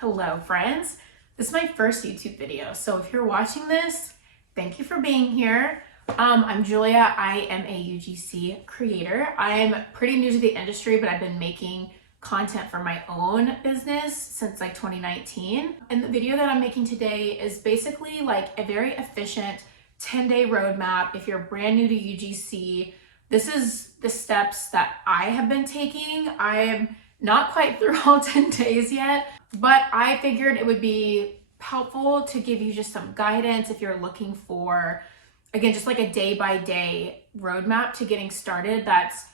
Hello friends, this is my first YouTube video, so if you're watching this, thank you for being here. I'm Julia. I am a UGC creator. I'm pretty new to the industry, but I've been making content for my own business since like 2019. And the video that I'm making today is basically like a very efficient 10-day roadmap. If you're brand new to UGC, this is the steps that I have been taking. I'm not quite through all 10 days yet, but I figured it would be helpful to give you just some guidance if you're looking for, again, just like a day-by-day roadmap to getting started that's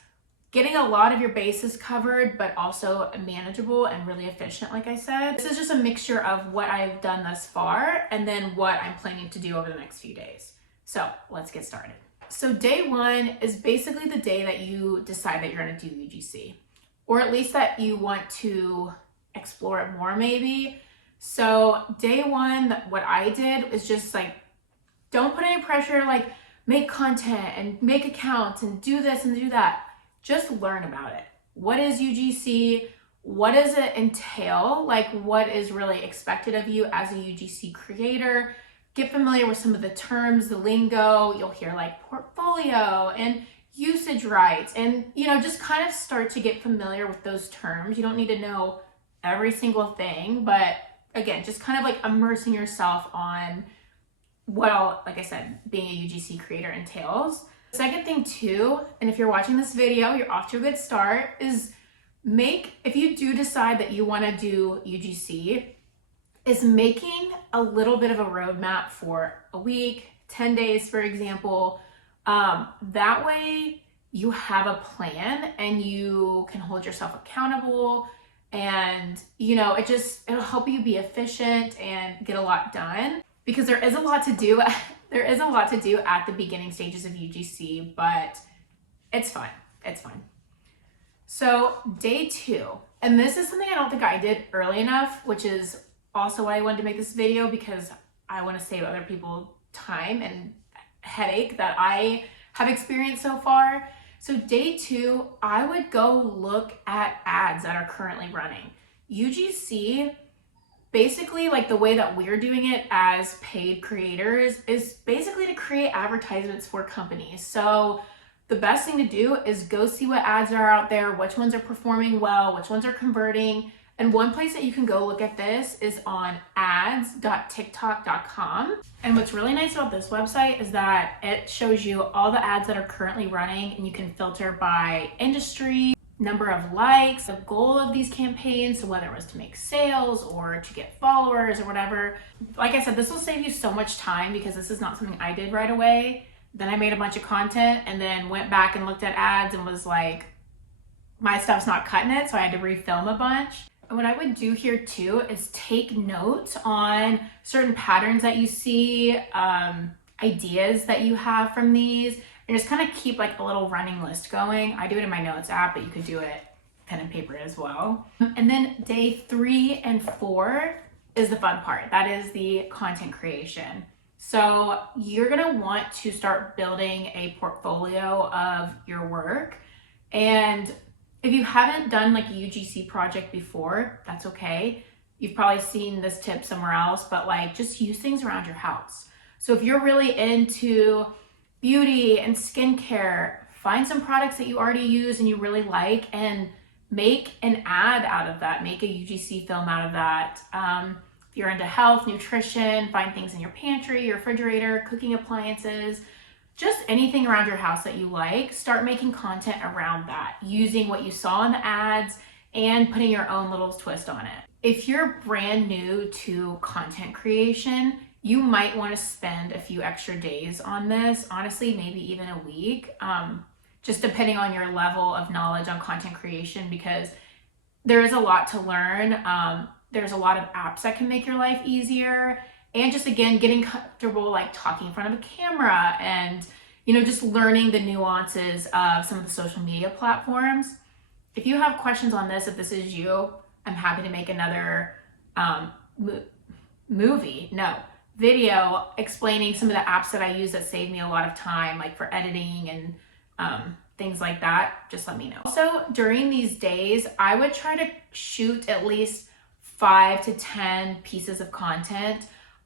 getting a lot of your bases covered, but also manageable and really efficient, like I said. This is just a mixture of what I've done thus far and then what I'm planning to do over the next few days. So let's get started. So day one is basically the day that you decide that you're gonna do UGC, or at least that you want to explore it more maybe. So day one, what I did is just like, don't put any pressure, like make content and make accounts and do this and do that. Just learn about it. What is UGC? What does it entail? Like what is really expected of you as a UGC creator? Get familiar with some of the terms, the lingo. You'll hear like portfolio and usage rights, and just kind of start to get familiar with those terms. You don't need to know every single thing, but again, just kind of like immersing yourself on what all, like I said, being a UGC creator entails. The second thing too, and if you're watching this video, you're off to a good start, is if you do decide that you want to do UGC, is making a little bit of a roadmap for a week, 10 days, for example. That way you have a plan and you can hold yourself accountable, and it'll help you be efficient and get a lot done, because there is a lot to do. There is a lot to do at the beginning stages of UGC, but it's fun. It's fun. So day two, and this is something I don't think I did early enough, which is also why I wanted to make this video, because I want to save other people time and headache that I have experienced so far. So day two, I would go look at ads that are currently running. UGC, basically like the way that we're doing it as paid creators, is basically to create advertisements for companies. So the best thing to do is go see what ads are out there, which ones are performing well, which ones are converting. And one place that you can go look at this is on ads.tiktok.com. And what's really nice about this website is that it shows you all the ads that are currently running, and you can filter by industry, number of likes, the goal of these campaigns, so whether it was to make sales or to get followers or whatever. Like I said, this will save you so much time, because this is not something I did right away. Then I made a bunch of content and then went back and looked at ads and was like, my stuff's not cutting it, so I had to refilm a bunch. And what I would do here too is take notes on certain patterns that you see, ideas that you have from these, and just kind of keep like a little running list going. I do it in my notes app, but you could do it pen and paper as well. And then day 3 and 4 is the fun part. That is the content creation. So you're gonna want to start building a portfolio of your work. And if you haven't done like a UGC project before, that's okay. You've probably seen this tip somewhere else, but like just use things around your house. So if you're really into beauty and skincare, find some products that you already use and you really like and make an ad out of that. Make a UGC film out of that. If you're into health, nutrition, find things in your pantry, your refrigerator, cooking appliances, just anything around your house that you like. Start making content around that, using what you saw in the ads and putting your own little twist on it. If you're brand new to content creation, you might want to spend a few extra days on this, honestly, maybe even a week, just depending on your level of knowledge on content creation, because there is a lot to learn. There's a lot of apps that can make your life easier. And just, again, getting comfortable like talking in front of a camera and, just learning the nuances of some of the social media platforms. If you have questions on this, if this is you, I'm happy to make another video explaining some of the apps that I use that save me a lot of time, like for editing and things like that. Just let me know. Also, during these days, I would try to shoot at least 5 to 10 pieces of content.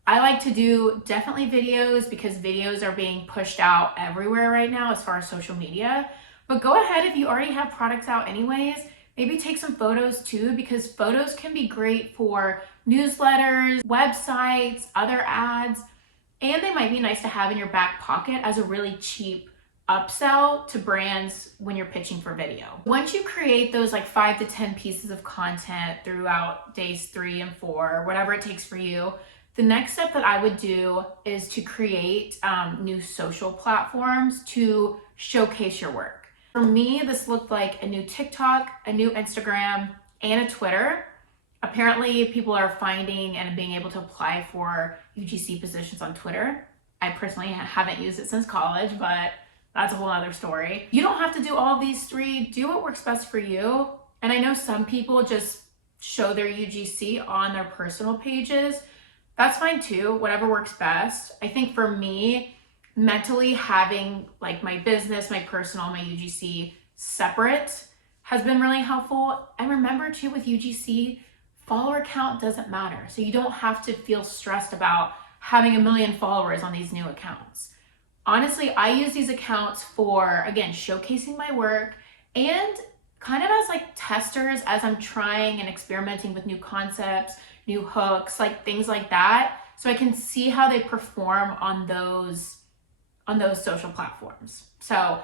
I like to do definitely videos because videos are being pushed out everywhere right now as far as social media. But go ahead, if you already have products out anyways, maybe take some photos too, because photos can be great for newsletters, websites, other ads, and they might be nice to have in your back pocket as a really cheap upsell to brands when you're pitching for video. Once you create those like 5 to 10 pieces of content throughout days 3 and 4, whatever it takes for you, the next step that I would do is to create new social platforms to showcase your work. For me, this looked like a new TikTok, a new Instagram, and a Twitter. Apparently, people are finding and being able to apply for UGC positions on Twitter. I personally haven't used it since college, but that's a whole other story. You don't have to do all these 3. Do what works best for you. And I know some people just show their UGC on their personal pages. That's fine too, whatever works best. I think for me, mentally having like my business, my personal, my UGC separate has been really helpful. And remember too, with UGC, follower count doesn't matter. So you don't have to feel stressed about having 1 million followers on these new accounts. Honestly, I use these accounts for, again, showcasing my work and kind of as like testers as I'm trying and experimenting with new concepts, new hooks, like things like that. So I can see how they perform on those social platforms. So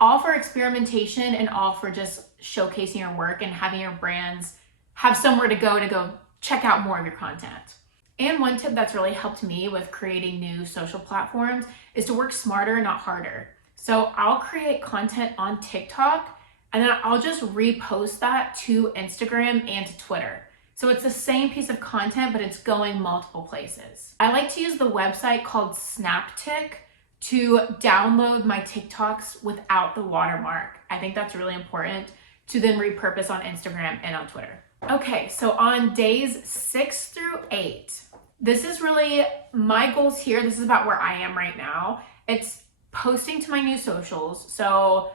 all for experimentation and all for just showcasing your work and having your brands have somewhere to go check out more of your content. And one tip that's really helped me with creating new social platforms is to work smarter, not harder. So I'll create content on TikTok and then I'll just repost that to Instagram and to Twitter. So it's the same piece of content, but it's going multiple places. I like to use the website called Snaptic to download my TikToks without the watermark. I think that's really important to then repurpose on Instagram and on Twitter. Okay, so on days 6 through 8, this is really my goals here. This is about where I am right now. It's posting to my new socials. So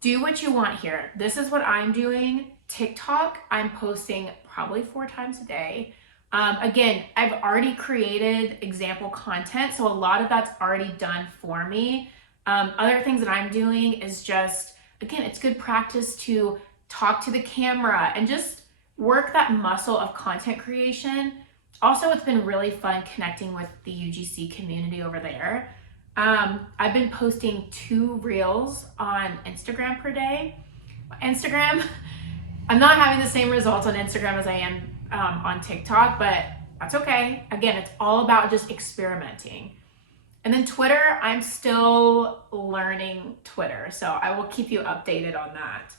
do what you want here. This is what I'm doing. TikTok, I'm posting probably 4 times a day. Again, I've already created example content, so a lot of that's already done for me. Other things that I'm doing is just, again, it's good practice to talk to the camera and just work that muscle of content creation. Also, it's been really fun connecting with the UGC community over there. I've been posting 2 reels on Instagram per day. Instagram, I'm not having the same results on Instagram as I am on TikTok, but that's okay. Again, it's all about just experimenting. And then Twitter, I'm still learning Twitter, so I will keep you updated on that.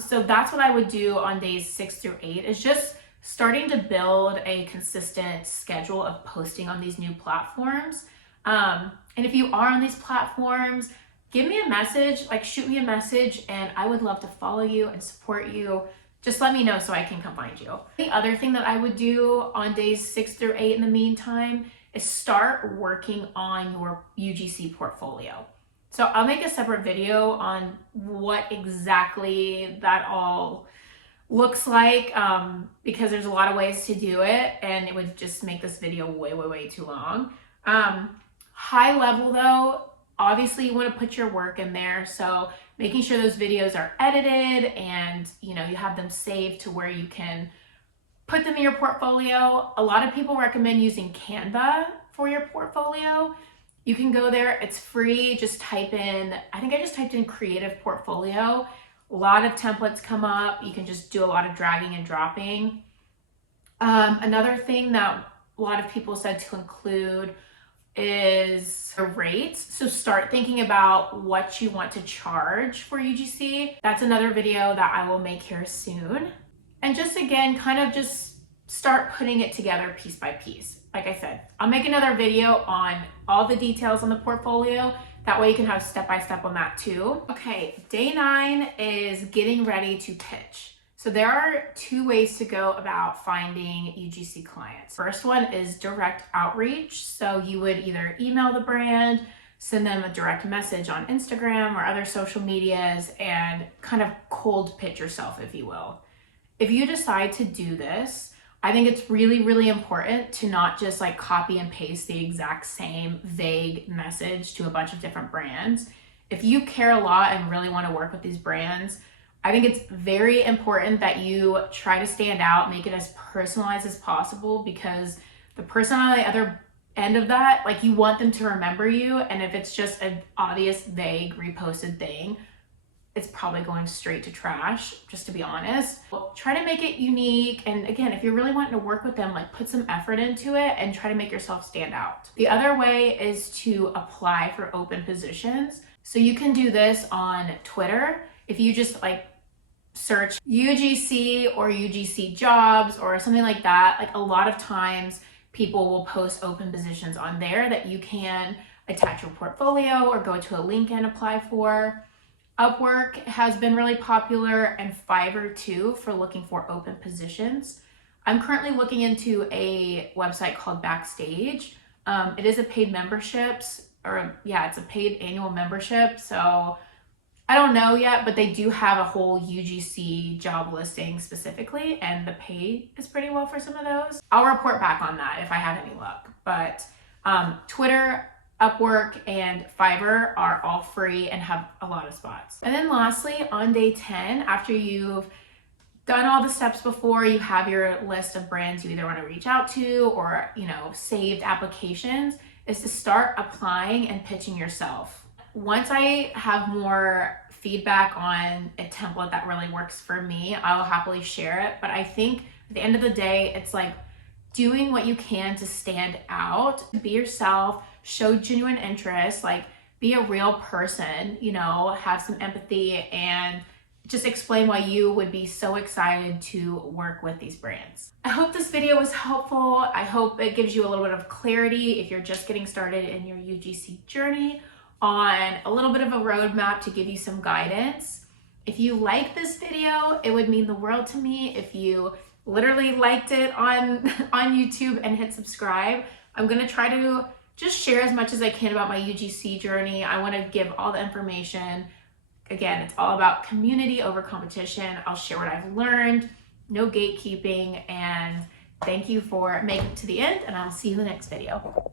So that's what I would do on days 6 through 8, is just starting to build a consistent schedule of posting on these new platforms. And if you are on these platforms, give me a message, like shoot me a message, and I would love to follow you and support you. Just let me know so I can come find you. The other thing that I would do on days 6 through 8 in the meantime is start working on your UGC portfolio. So I'll make a separate video on what exactly that all looks like, because there's a lot of ways to do it and it would just make this video way too long. High level though, obviously you want to put your work in there, so making sure those videos are edited and you have them saved to where you can put them in your portfolio. A lot of people recommend using Canva for your portfolio. You can go there, it's free, just type in, I think I just typed in creative portfolio. A lot of templates come up. You can just do a lot of dragging and dropping. Another thing that a lot of people said to include is the rates. So start thinking about what you want to charge for UGC. That's another video that I will make here soon. And just again, kind of just start putting it together piece by piece. Like I said, I'll make another video on all the details on the portfolio. That way you can have step-by-step on that too. Okay, day 9 is getting ready to pitch. So there are 2 ways to go about finding UGC clients. First one is direct outreach. So you would either email the brand, send them a direct message on Instagram or other social medias, and kind of cold pitch yourself, if you will. If you decide to do this, I think it's really, really important to not just like copy and paste the exact same vague message to a bunch of different brands. If you care a lot and really want to work with these brands, I think it's very important that you try to stand out, make it as personalized as possible, because the person on the other end of that, like, you want them to remember you. And if it's just an obvious, vague, reposted thing, it's probably going straight to trash, just to be honest. Try to make it unique. And again, if you're really wanting to work with them, like, put some effort into it and try to make yourself stand out. The other way is to apply for open positions. So you can do this on Twitter. If you just like search UGC or UGC jobs or something like that, like, a lot of times people will post open positions on there that you can attach your portfolio or go to a link and apply for. Upwork has been really popular, and Fiverr too, for looking for open positions. I'm currently looking into a website called Backstage. It is a paid memberships, it's a paid annual membership. So I don't know yet, but they do have a whole UGC job listing specifically, and the pay is pretty well for some of those. I'll report back on that if I have any luck. But Twitter, Upwork, and Fiverr are all free and have a lot of spots. And then lastly, on day 10, after you've done all the steps before, you have your list of brands you either want to reach out to or, saved applications, is to start applying and pitching yourself. Once I have more feedback on a template that really works for me, I will happily share it. But I think at the end of the day, it's like doing what you can to stand out, be yourself, show genuine interest, like, be a real person, have some empathy, and just explain why you would be so excited to work with these brands. I hope this video was helpful. I hope it gives you a little bit of clarity if you're just getting started in your UGC journey, on a little bit of a roadmap to give you some guidance. If you like this video, it would mean the world to me if you literally liked it on YouTube and hit subscribe. I'm gonna try to just share as much as I can about my UGC journey. I want to give all the information. Again, it's all about community over competition. I'll share what I've learned, no gatekeeping, and thank you for making it to the end, and I'll see you in the next video.